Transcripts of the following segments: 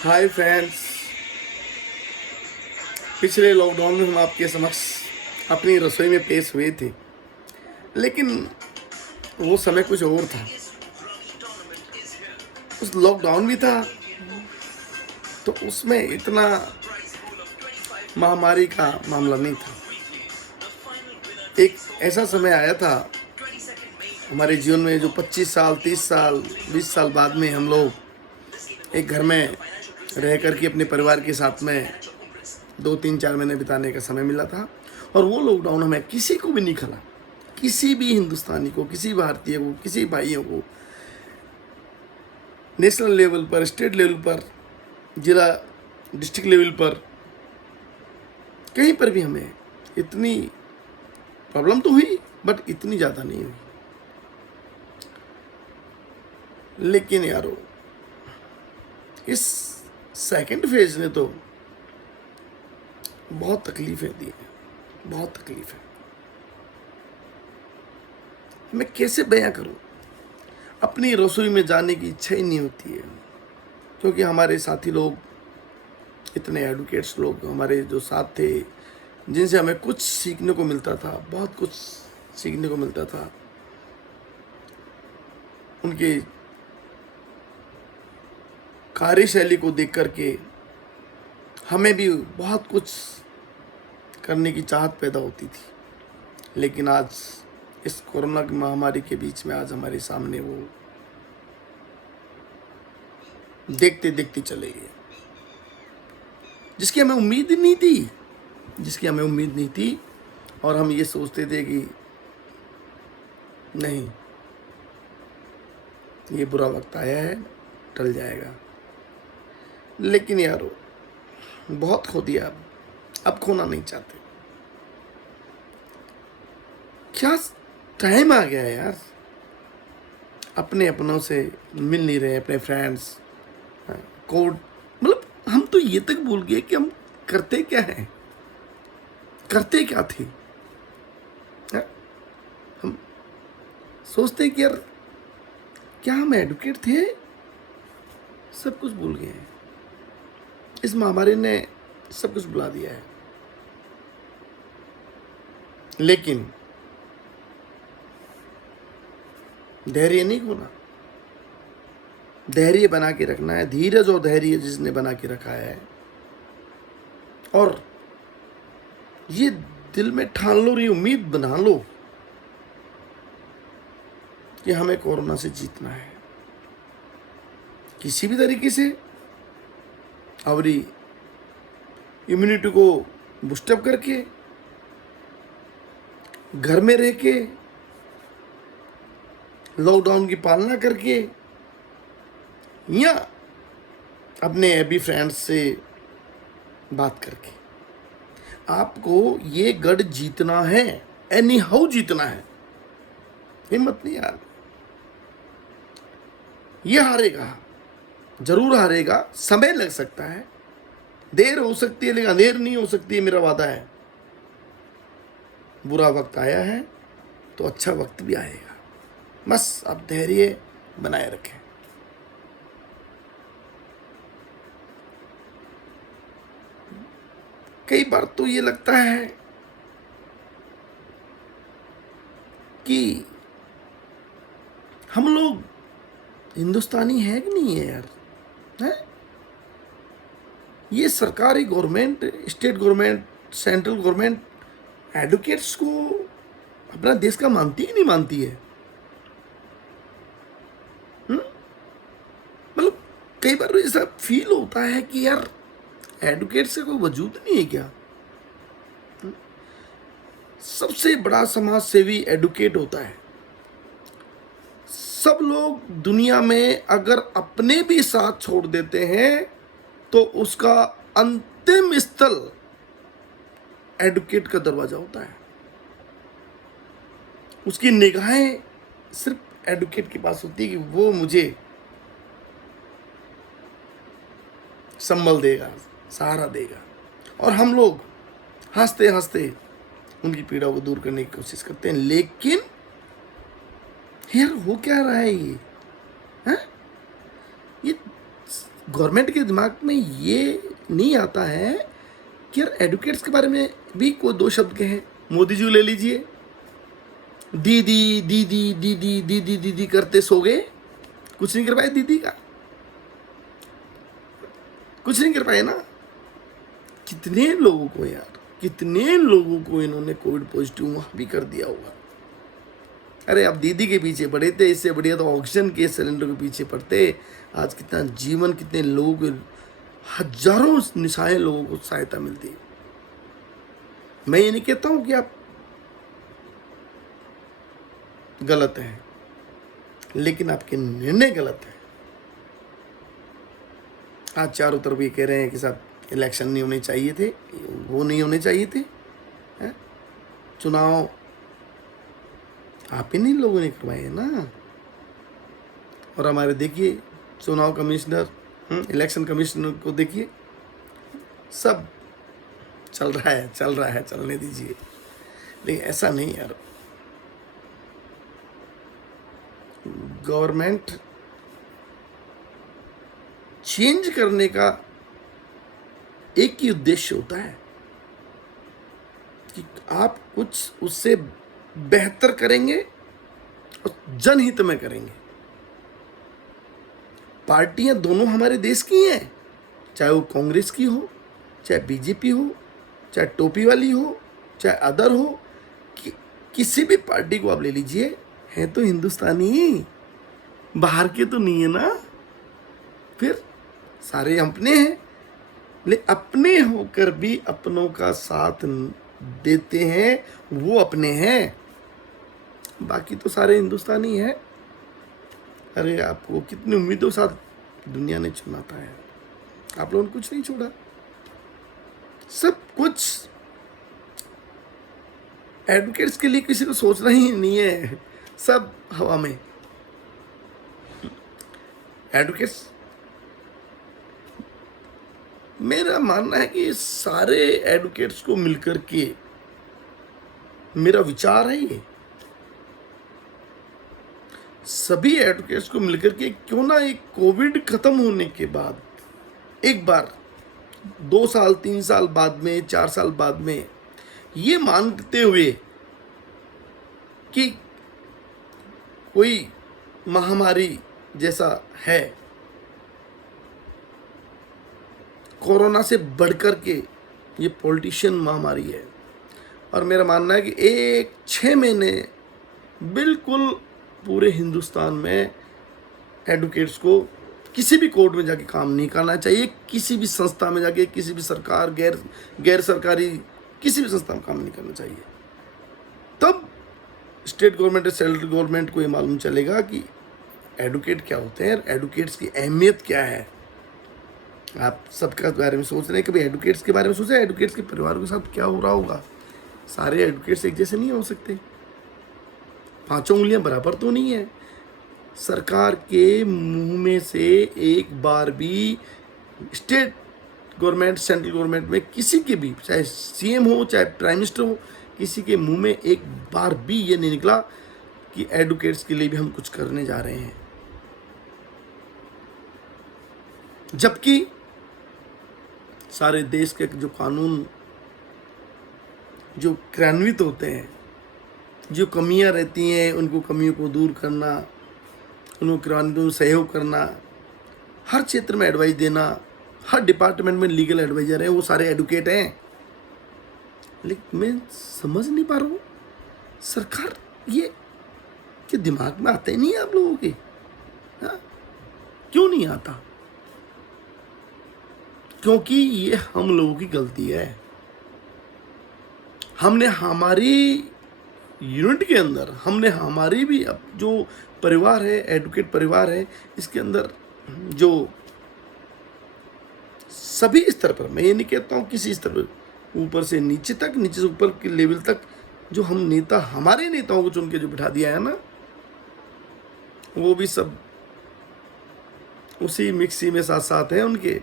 Hi friends. पिछले lockdown में हम आपके समक्ष अपनी रसोई में पेश हुए थे, लेकिन वो समय कुछ और था। उस लॉकडाउन भी था तो उसमें इतना महामारी का मामला नहीं था। एक ऐसा समय आया था हमारे जीवन में जो 25 साल 30 साल 20 साल बाद में हम लोग एक घर में रह कर के अपने परिवार के साथ में 2 3 4 महीने बिताने का समय मिला था। और वो लॉकडाउन हमें किसी को भी नहीं खला, किसी भी हिंदुस्तानी को, किसी भारतीय को, किसी भाइयों को, नेशनल लेवल पर, स्टेट लेवल पर, जिला डिस्ट्रिक्ट लेवल पर, कहीं पर भी हमें इतनी प्रॉब्लम तो हुई बट इतनी ज़्यादा नहीं हुई। लेकिन यारो इस सेकंड फेज ने तो बहुत तकलीफें दी हैं, बहुत तकलीफ है। मैं कैसे बयां करूं, अपनी रसोई में जाने की इच्छा ही नहीं होती है, क्योंकि हमारे साथी लोग, इतने एडुकेट्स लोग हमारे जो साथ थे, जिनसे हमें कुछ सीखने को मिलता था, बहुत कुछ सीखने को मिलता था। उनकी कार्यशैली को देख करके हमें भी बहुत कुछ करने की चाहत पैदा होती थी। लेकिन आज इस कोरोना की महामारी के बीच में आज हमारे सामने वो देखते देखते चले गए, जिसकी हमें उम्मीद नहीं थी, जिसकी हमें उम्मीद नहीं थी। और हम ये सोचते थे कि नहीं, ये बुरा वक्त आया है, टल जाएगा। लेकिन यारो बहुत खो दिया, अब खोना नहीं चाहते। क्या टाइम आ गया है यार, अपने अपनों से मिल नहीं रहे, अपने फ्रेंड्स कोड, मतलब हम तो ये तक भूल गए कि हम करते क्या हैं, करते क्या थे। हम सोचते कि यार क्या हम एडुकेट थे, सब कुछ भूल गए हैं। इस महामारी ने सब कुछ भुला दिया है। लेकिन धैर्य नहीं खोना, धैर्य बना के रखना है। धीरज और धैर्य जिसने बना के रखा है, और ये दिल में ठान लो, ये उम्मीद बना लो कि हमें कोरोना से जीतना है किसी भी तरीके से। और इम्यूनिटी को बूस्टअप करके, घर में रह के, लॉकडाउन की पालना करके, या अपने अभी फ्रेंड्स से बात करके। आपको ये गढ़ जीतना है, एनी हाउ जीतना है। हिम्मत नहीं यार, ये हारेगा, जरूर हारेगा। समय लग सकता है, देर हो सकती है, लेकिन अंधेर नहीं हो सकती है, मेरा वादा है। बुरा वक्त आया है तो अच्छा वक्त भी आएगा। बस आप धैर्य बनाए रखें। कई बार तो ये लगता है कि हम लोग हिंदुस्तानी है कि नहीं है यार, है? ये सरकारी government, state government, central government educates को अपना देश का मानती ही नहीं मानती है। मतलब कई बार ऐसा फील होता है कि यार एडुकेट से कोई वजूद नहीं है क्या? सबसे बड़ा समाज सेवी एडुकेट होता है। सब लोग दुनिया में अगर अपने भी साथ छोड़ देते हैं तो उसका अंतिम स्थल एडुकेट का दरवाजा होता है। उसकी निगाहें सिर्फ एडुकेट के पास होती है कि वो मुझे संबल देगा, सहारा देगा। और हम लोग हंसते हंसते उनकी पीड़ा को दूर करने की कोशिश करते हैं। लेकिन यार हो क्या रहा है ये, है? ये गवर्नमेंट के दिमाग में ये नहीं आता है कि यार एडवोकेट्स के बारे में भी कोई दो शब्द कहें। मोदी जी ले लीजिए, दीदी दीदी दीदी दीदी दीदी करते सो गए, कुछ नहीं कर पाए दीदी का, कुछ नहीं कर पाए ना। कितने लोगों को यार, कितने लोगों को इन्होंने कोविड पॉजिटिव वहां भी कर दिया होगा। अरे आप दीदी के पीछे पड़े थे, इससे बढ़िया तो ऑक्सीजन के सिलेंडर के पीछे पड़ते। आज कितना जीवन, कितने लोगों को, हजारों निशाए लोगों को सहायता मिलती है। मैं ये नहीं कहता हूं कि आप गलत हैं, लेकिन आपके निर्णय गलत है। आज चारों तरफ ये कह रहे हैं कि साहब इलेक्शन नहीं होने चाहिए थे, वो नहीं होने चाहिए थे, है? चुनाव आप ही नहीं लोगों ने करवाए ना। और हमारे देखिए चुनाव कमिश्नर, इलेक्शन कमिश्नर को देखिए, सब चल रहा है, चल रहा है, चलने दीजिए। लेकिन ऐसा नहीं यार, गवर्नमेंट चेंज करने का एक ही उद्देश्य होता है कि आप कुछ उससे बेहतर करेंगे और जनहित में करेंगे। पार्टियां दोनों हमारे देश की हैं, चाहे वो कांग्रेस की हो, चाहे बीजेपी हो, चाहे टोपी वाली हो, चाहे अदर हो, किसी भी पार्टी को आप ले लीजिए, है तो हिंदुस्तानी, बाहर के तो नहीं है ना। फिर सारे अपने हैं, लेकिन अपने होकर भी अपनों का साथ देते हैं, वो अपने हैं, बाकी तो सारे हिंदुस्तानी हैं। अरे आपको कितनी उम्मीदों के साथ दुनिया ने चुना था है, आप लोगों ने कुछ नहीं छोड़ा, सब कुछ एडवोकेट्स के लिए किसी को सोचना ही नहीं है, सब हवा में। एडवोकेट्स, मेरा मानना है कि सारे एडवोकेट्स को मिलकर के, मेरा विचार है ये, सभी एडवोकेट्स को मिलकर के क्यों ना एक कोविड खत्म होने के बाद एक बार 2 साल 3 साल बाद में, 4 साल बाद में, ये मानते हुए कि कोई महामारी जैसा है, कोरोना से बढ़कर के ये पॉलिटिशियन महामारी है। और मेरा मानना है कि 6 महीने बिल्कुल पूरे हिंदुस्तान में एडवोकेट्स को किसी भी कोर्ट में जाके काम नहीं करना चाहिए, किसी भी संस्था में जाके, किसी भी सरकार गैर सरकारी किसी भी संस्था में काम नहीं करना चाहिए। तब स्टेट गवर्नमेंट और सेंट्रल गवर्नमेंट को ये मालूम चलेगा कि एडवोकेट क्या होते हैं, एडवोकेट्स की अहमियत क्या है। आप सबके बारे में सोच रहे हैं, कभी एडवोकेट्स के बारे में सोचा, एडवोकेट्स के परिवार के साथ क्या हो रहा होगा। सारे एडवोकेट्स एक जैसे नहीं हो सकते, 5 उंगलियां बराबर तो नहीं है। सरकार के मुंह में से एक बार भी स्टेट गवर्नमेंट, सेंट्रल गवर्नमेंट में किसी के भी, चाहे सीएम हो, चाहे प्राइम मिनिस्टर हो, किसी के मुंह में एक बार भी ये नहीं निकला कि एडवोकेट्स के लिए भी हम कुछ करने जा रहे हैं। जबकि सारे देश के जो कानून जो क्रियान्वित होते हैं, जो कमियां रहती हैं, उनको कमियों को दूर करना, उनको क्रियान्वित में सहयोग करना, हर क्षेत्र में एडवाइस देना, हर डिपार्टमेंट में लीगल एडवाइजर हैं, वो सारे एडवोकेट हैं। लेकिन मैं समझ नहीं पा रहा हूँ, सरकार ये कि दिमाग में आता ही नहीं है आप लोगों के, हाँ? क्यों नहीं आता? क्योंकि ये हम लोगों की गलती है। हमने हमारी यूनिट के अंदर, हमने हमारी भी अब जो परिवार है, एडवोकेट परिवार है, इसके अंदर जो सभी स्तर पर, मैं ये नहीं कहता हूँ किसी स्तर पर, ऊपर से नीचे तक, नीचे से ऊपर के लेवल तक, जो हम नेता, हमारे नेताओं को चुन के जो बिठा दिया है ना, वो भी सब उसी मिक्सी में साथ साथ हैं उनके,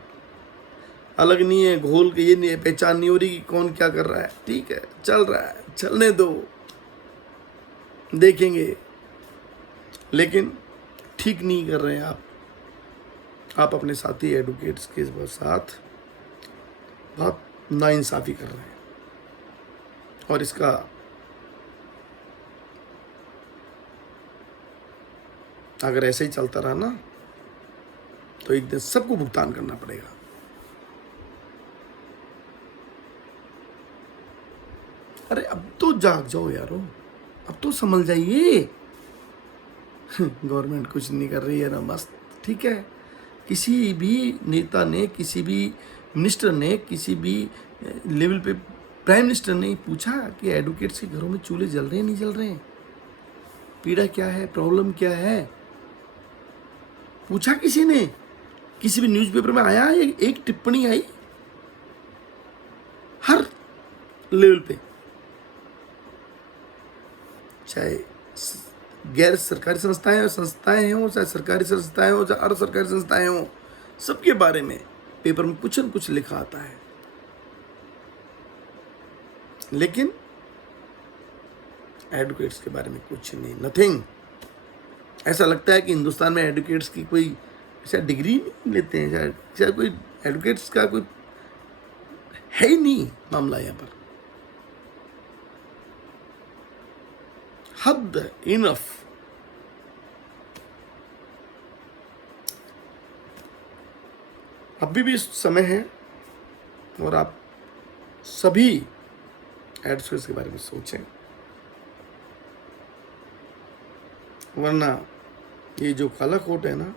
अलग नहीं है, घोल के ये नहीं है, पहचान नहीं हो रही कि कौन क्या कर रहा है। ठीक है, चल रहा है, चलने दो, देखेंगे। लेकिन ठीक नहीं कर रहे हैं आप। आप अपने साथी एडवोकेट्स के साथ बहुत नाइंसाफ़ी कर रहे हैं, और इसका अगर ऐसे ही चलता रहा ना तो एक दिन सबको भुगतान करना पड़ेगा। अरे अब तो जाग जाओ यारो, अब तो समझ जाइए। गवर्नमेंट कुछ नहीं कर रही है ना, मस्त ठीक है। किसी भी नेता ने, किसी भी मिनिस्टर ने, किसी भी लेवल पे प्राइम मिनिस्टर ने पूछा कि एडवोकेट्स के घरों में चूल्हे जल रहे हैं, नहीं जल रहे हैं, पीड़ा क्या है, प्रॉब्लम क्या है? पूछा किसी ने? किसी भी न्यूज़पेपर में आया? एक टिप्पणी आई? हर लेवल पे, चाहे गैर सरकारी संस्थाएं हों, चाहे सरकारी संस्थाएं हों, चाहे अर्ध सरकारी संस्थाएं हों, सबके बारे में पेपर में कुछ न कुछ लिखा आता है। लेकिन एडवोकेट्स के बारे में कुछ नहीं, नथिंग। ऐसा लगता है कि हिंदुस्तान में एडवोकेट्स की कोई शायद डिग्री नहीं लेते हैं, शायद कोई एडवोकेट्स का कोई है ही नहीं मामला यहाँ पर। हद, इनफ। अभी भी समय है और आप सभी एडवोकेट्स के बारे में सोचें, वरना ये जो काला कोट है ना,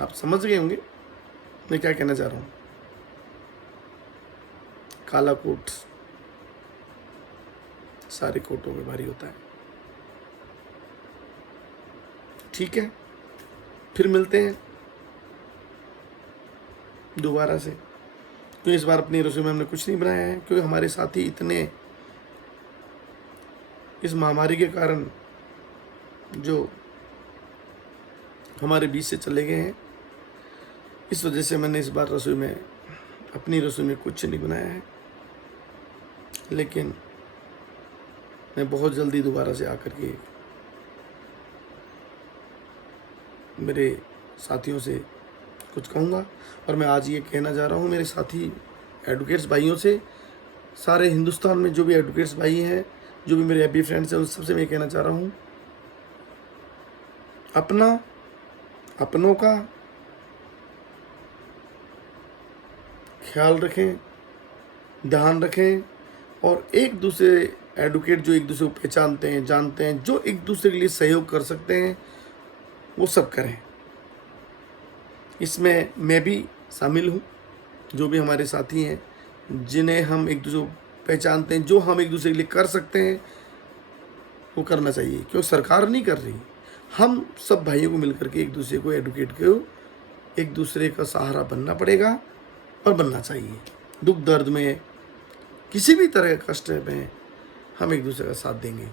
आप समझ गए होंगे मैं क्या कहना चाह रहा हूँ। काला कोट सारे कोटों में भारी होता है। ठीक है, फिर मिलते हैं दोबारा से। तो इस बार अपनी रसोई में हमने कुछ नहीं बनाया है, क्योंकि हमारे साथी इतने इस महामारी के कारण जो हमारे बीच से चले गए हैं, इस वजह से मैंने इस बार रसोई में, अपनी रसोई में कुछ नहीं बनाया है। लेकिन मैं बहुत जल्दी दोबारा से आकर के मेरे साथियों से कुछ कहूँगा। और मैं आज ये कहना जा रहा हूँ मेरे साथी एडवोकेट्स भाइयों से, सारे हिंदुस्तान में जो भी एडवोकेट्स भाई हैं, जो भी मेरे एबी फ्रेंड्स हैं, उन सबसे मैं कहना चाह रहा हूँ, अपनों का ख्याल रखें, ध्यान रखें, और एक दूसरे एडवोकेट जो एक दूसरे को पहचानते हैं, जानते हैं, जो एक दूसरे के लिए सहयोग कर सकते हैं, वो सब करें। इसमें मैं भी शामिल हूँ। जो भी हमारे साथी हैं, जिन्हें हम एक दूसरे को पहचानते हैं, जो हम एक दूसरे के लिए कर सकते हैं, वो करना चाहिए। क्योंकि सरकार नहीं कर रही, हम सब भाइयों को मिलकर के एक दूसरे को, एडवोकेट को, एक दूसरे का सहारा बनना पड़ेगा और बनना चाहिए। दुख दर्द में, किसी भी तरह के कष्ट में हम एक दूसरे का साथ देंगे।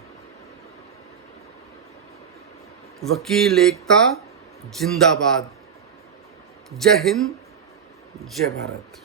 वकील एकता जिंदाबाद। जय हिंद, जय भारत।